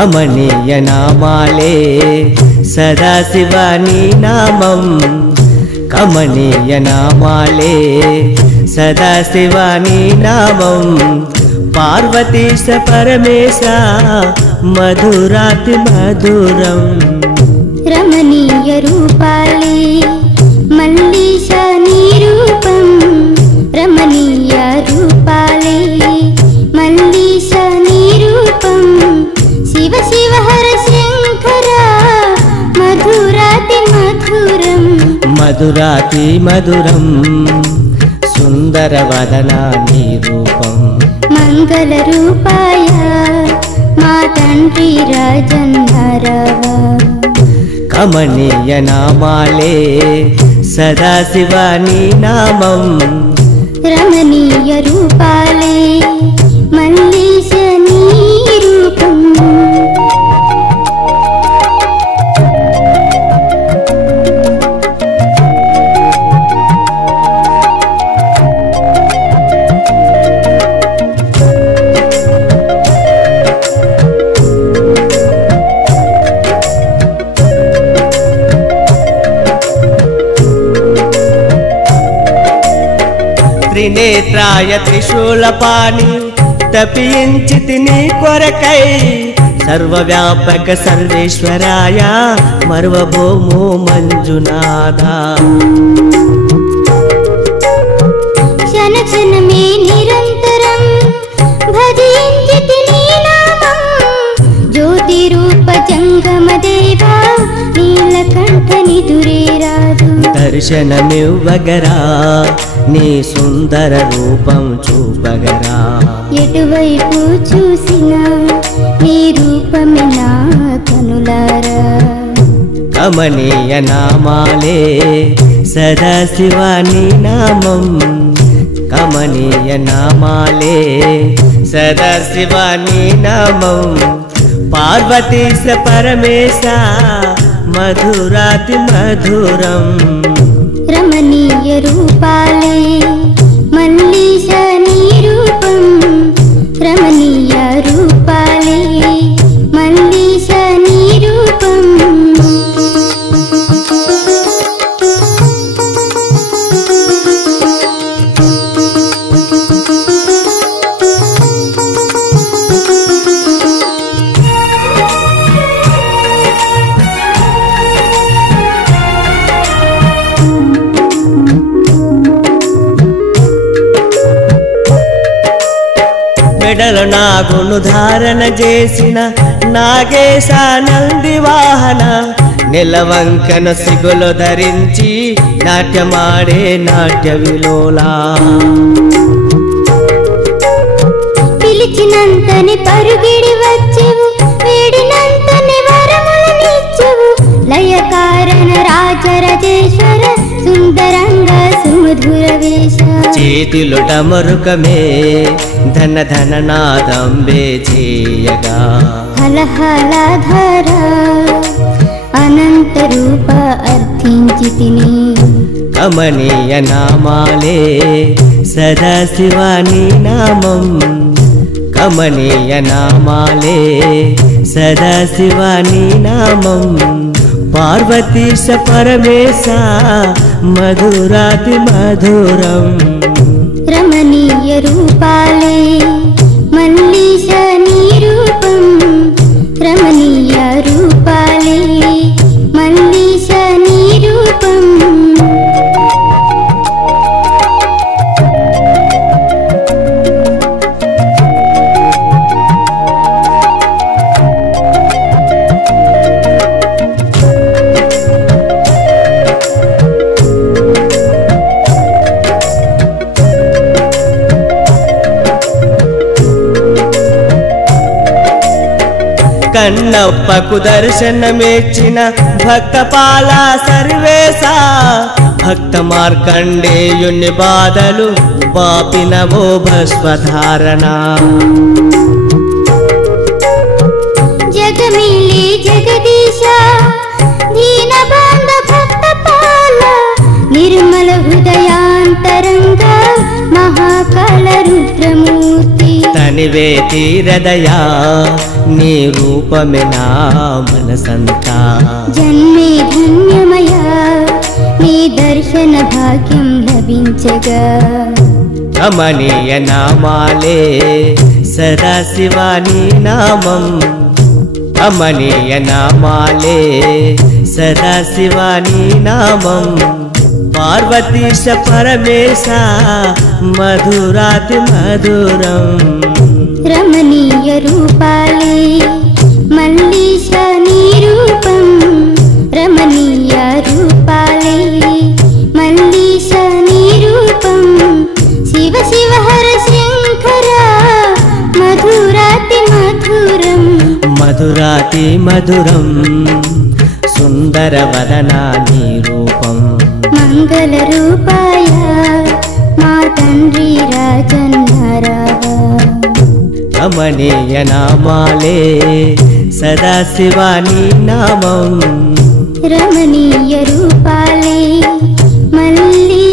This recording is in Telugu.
కమనీయ నామాలే సదాశివాని నామం కమనీయ నామాలే సదాశివాని నామం పార్వతీశ పరమేశ మధురాతి మధురం రమణీయ రూపాలే మల్లీశ నీ రూపం రమణీయ రూపాలే మల్లీశ నీ రూపం శివ శివ హర శంకర మధురాతి మధురం మధురాతి మధురం సుందర వదనా నీ రూపం మంగళ రూపాయ మా తండ్రి రాజంధరవా కమనీయ నామాలే సదాశివాని నామం రమణీయ రూపాలే మల్లీశ నీ రూపం త్రినేత్రాయ త్రిశూలపాణి తపించితి నీ కొరకై సర్వవ్యాపక సర్వేశ్వరాయ మర్వభూమో మంజునాథ క్షణ క్షణమే నిరంతరం భజించితి నీ నామం జ్యోతి రూప జంగమ దేవా నీలకంఠ నిదురే రాదు దర్శనమివ్వగరా నీ సుందర రూపం చూపగరా ఎటువైపు చూసినా నీ రూపమే నా కనులారా కమనీయ నామాలే సదాశివాని నామం కమనీయ నామాలే సదాశివాని నామం పార్వతీశ పరమేశ మధురాతి మధురం రమణీయ రూపాలే మల్లీశ నీ రూపం రమణీయ రూపాలే మల్లీశ నీ రూపం మెడలో నాగును ధారణ చేసిన నాగేశ నంది వాహన నిలవంకను సిగులు ధరించి నాట్యమాడే నాట్య విలోలా పిలిచినంతని పరుగిడి వచ్చెవు వేడినంతని వరములనిచ్చెవు లయకారణ రాజరాజేశ్వర సుందరంగ సుమధుర వేష చేతిలో డమరుకమే ధన ధన నాదంబే చేయగా హలహలధర అనంత రూప అర్థించితిని కమనీయ నామాలే సదాశివాని నామం కమనీయ నామాలే సదాశివాని నామం పార్వతీశ పరమేశ మధురాతి మధురం రమణీయ రూపాలే మల్లీశ నీ రూపం రమణీయ రూపాలే మల్లీశ నీ రూపం కన్నప్పకు దర్శనమిచ్చిన భక్తపాల సర్వేశ భక్త మార్కండేయుని బాధలు బాపినవో భస్వధారణ జగమిలి జగదీశ దీనబంధ భక్తపాల నిర్మల హృదయాంతరంగ మహాకాల రుద్రమూర్తి తనివే తీరదయా నీ రూపమే నా మనసంతా. జన్మే ధన్యమయా నీ దర్శన భాగ్యం లభించగా. కమనీయ నామాలే సదాశివాని నామం. కమనీయ నామాలే సదాశివాని నామం. పార్వతీశ పరమేశ మధురాతి మధురం. రమణీయ రూపాలే మల్లీశ నీ రూపం. రమణీయ రూపాలే మల్లీశ నీ రూపం. శివ శివ హర శంకర మధురాతి మధురం. మధురాతి మధురం సుందర వదనా నీ రూపం. మంగళ రూపాయ మా తండ్రి రాజన్నారావా. కమనీయ నామాలే సదాశివాని నామం. రమణీయ రూపాలే మల్లి